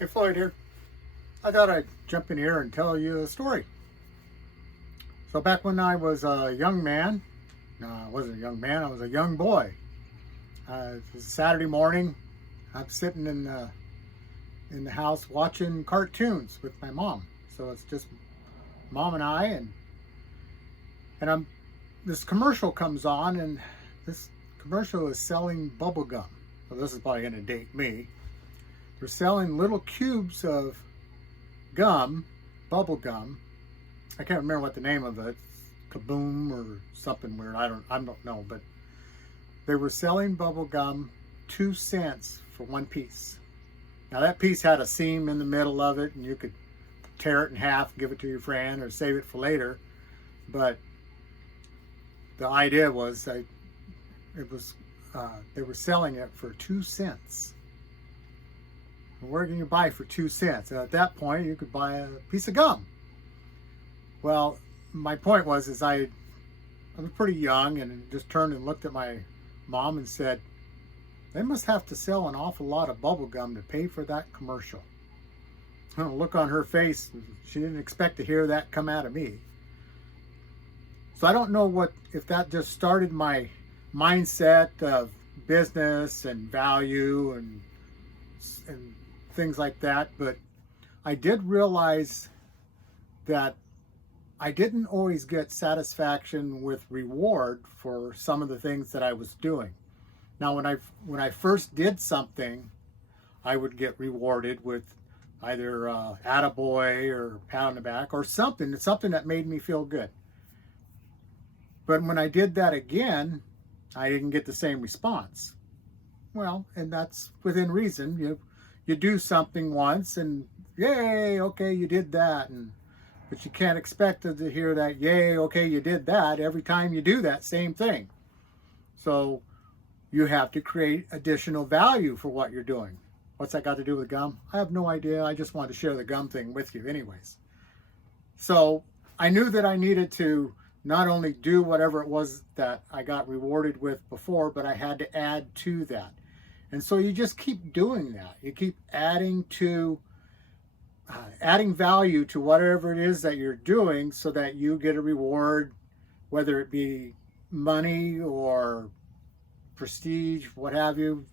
Hey, Floyd here. I thought I'd jump in here and tell you a story. So back when I was a young man, no, I wasn't a young man, I was a young boy. It was a Saturday morning. I'm sitting in the house watching cartoons with my mom. So it's just mom and I, and I'm this commercial comes on, and this commercial is selling bubble gum. So this is probably going to date me. They're selling little cubes of gum, bubble gum. I can't remember what the name of it, Kaboom or something weird. I don't know, but they were selling bubble gum 2 cents for one piece. Now that piece had a seam in the middle of it, and you could tear it in half, give it to your friend, or save it for later. But the idea was they were selling it for 2 cents. Where can you buy for 2 cents? At that point, you could buy a piece of gum. Well, my point was I was pretty young, and just turned and looked at my mom and said, they must have to sell an awful lot of bubble gum to pay for that commercial. The look on her face, she didn't expect to hear that come out of me. So I don't know if that just started my mindset of business and value and things like that, but I did realize that I didn't always get satisfaction with reward for some of the things that I was doing. Now, when I first did something, I would get rewarded with either attaboy or pat on the back or something that made me feel good. But when I did that again, I didn't get the same response. Well, and that's within reason. You do something once and yay, okay, you did that, but you can't expect to hear that yay, okay, you did that every time you do that same thing. So you have to create additional value for what you're doing. What's that got to do with gum? I have no idea. I just wanted to share the gum thing with you anyways. So I knew that I needed to not only do whatever it was that I got rewarded with before, but I had to add to that. And so you just keep doing that. You keep adding value to whatever it is that you're doing so that you get a reward, whether it be money or prestige, what have you,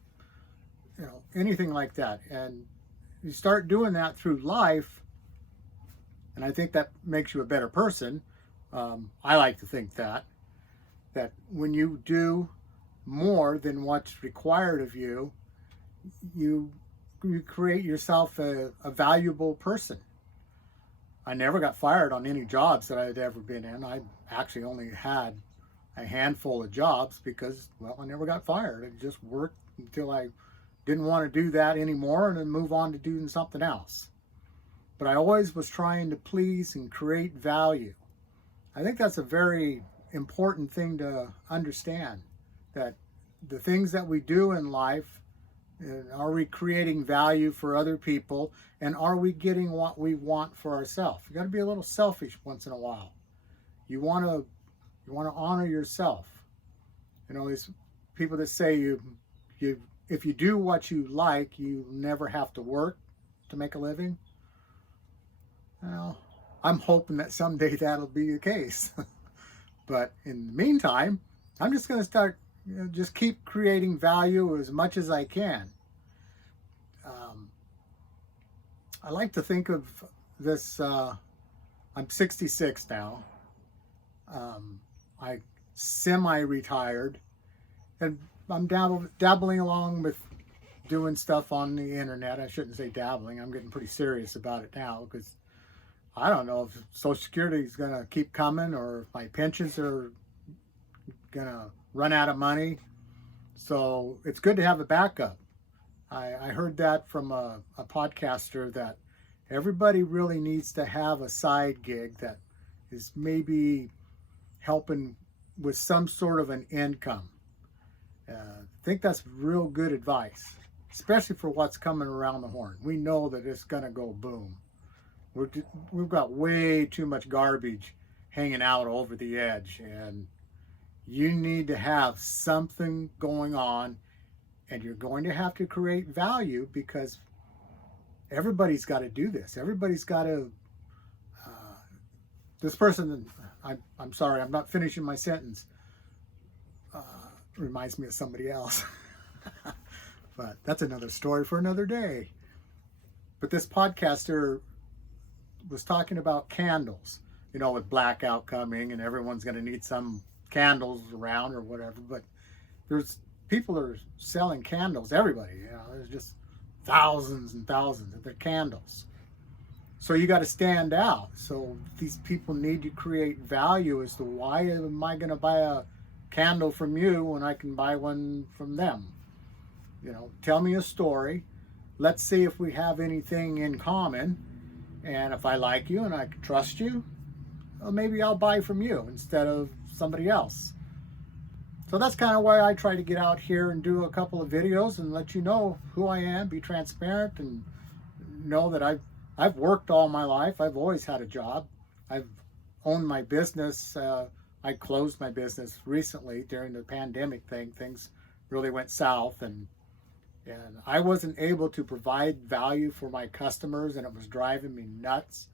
anything like that. And you start doing that through life, and I think that makes you a better person. I like to think that when you do more than what's required of you, you create yourself a valuable person. I never got fired on any jobs that I had ever been in. I actually only had a handful of jobs because, well, I never got fired. I just worked until I didn't want to do that anymore and then move on to doing something else. But I always was trying to please and create value. I think that's a very important thing to understand, that the things that we do in life, are we creating value for other people, and are we getting what we want for ourselves? You got to be a little selfish once in a while. You want to honor yourself. These people that say if you do what you like, you never have to work to make a living. Well, I'm hoping that someday that'll be the case. But in the meantime, I'm just going to start, just keep creating value as much as I can. I like to think of this, I'm 66 now. I semi-retired, and I'm dabbling along with doing stuff on the internet. I shouldn't say dabbling. I'm getting pretty serious about it now because I don't know if Social Security is going to keep coming or if my pensions are going to run out of money. So it's good to have a backup. I heard that from a podcaster that everybody really needs to have a side gig that is maybe helping with some sort of an income. I think that's real good advice, especially for what's coming around the horn. We know that it's going to go boom. We've got way too much garbage hanging out over the edge, and you need to have something going on, and you're going to have to create value because everybody's got to do this. Everybody's got to, this person, I'm sorry, I'm not finishing my sentence, reminds me of somebody else. But that's another story for another day. But this podcaster was talking about candles, you know, with blackout coming and everyone's going to need some candles around or whatever. But there's people are selling candles, everybody, you know, there's just thousands and thousands of their candles. So you got to stand out. So these people need to create value as to why am I going to buy a candle from you when I can buy one from them? You know, tell me a story. Let's see if we have anything in common. And if I like you and I can trust you, well, maybe I'll buy from you instead of somebody else. So that's kind of why I try to get out here and do a couple of videos and let you know who I am, be transparent, and know that I've worked all my life. I've always had a job. I've owned my business. I closed my business recently during the pandemic thing. Things really went south, and I wasn't able to provide value for my customers, and it was driving me nuts.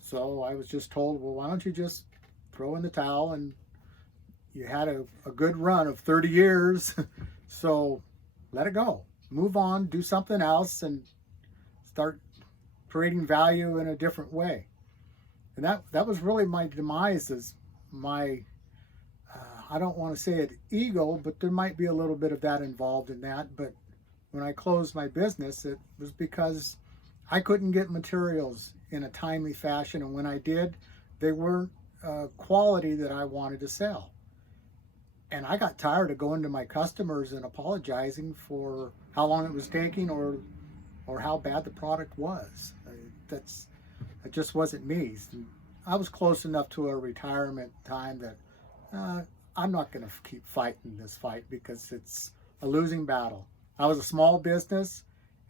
So I was just told, well, why don't you just throw in the towel? And you had a good run of 30 years, so let it go. Move on, do something else, and start creating value in a different way. And that was really my demise, is my, I don't want to say it ego, but there might be a little bit of that involved in that. But when I closed my business, it was because I couldn't get materials in a timely fashion. And when I did, they weren't quality that I wanted to sell. And I got tired of going to my customers and apologizing for how long it was taking or how bad the product was. It just wasn't me. I was close enough to a retirement time that I'm not going to keep fighting this fight because it's a losing battle. I was a small business,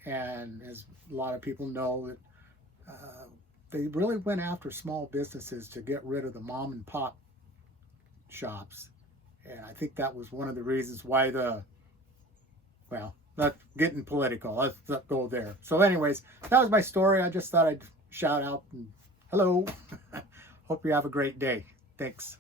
and as a lot of people know, that they really went after small businesses to get rid of the mom and pop shops. And I think that was one of the reasons why not getting political. Let's not go there. So anyways, that was my story. I just thought I'd shout out and hello. Hope you have a great day. Thanks.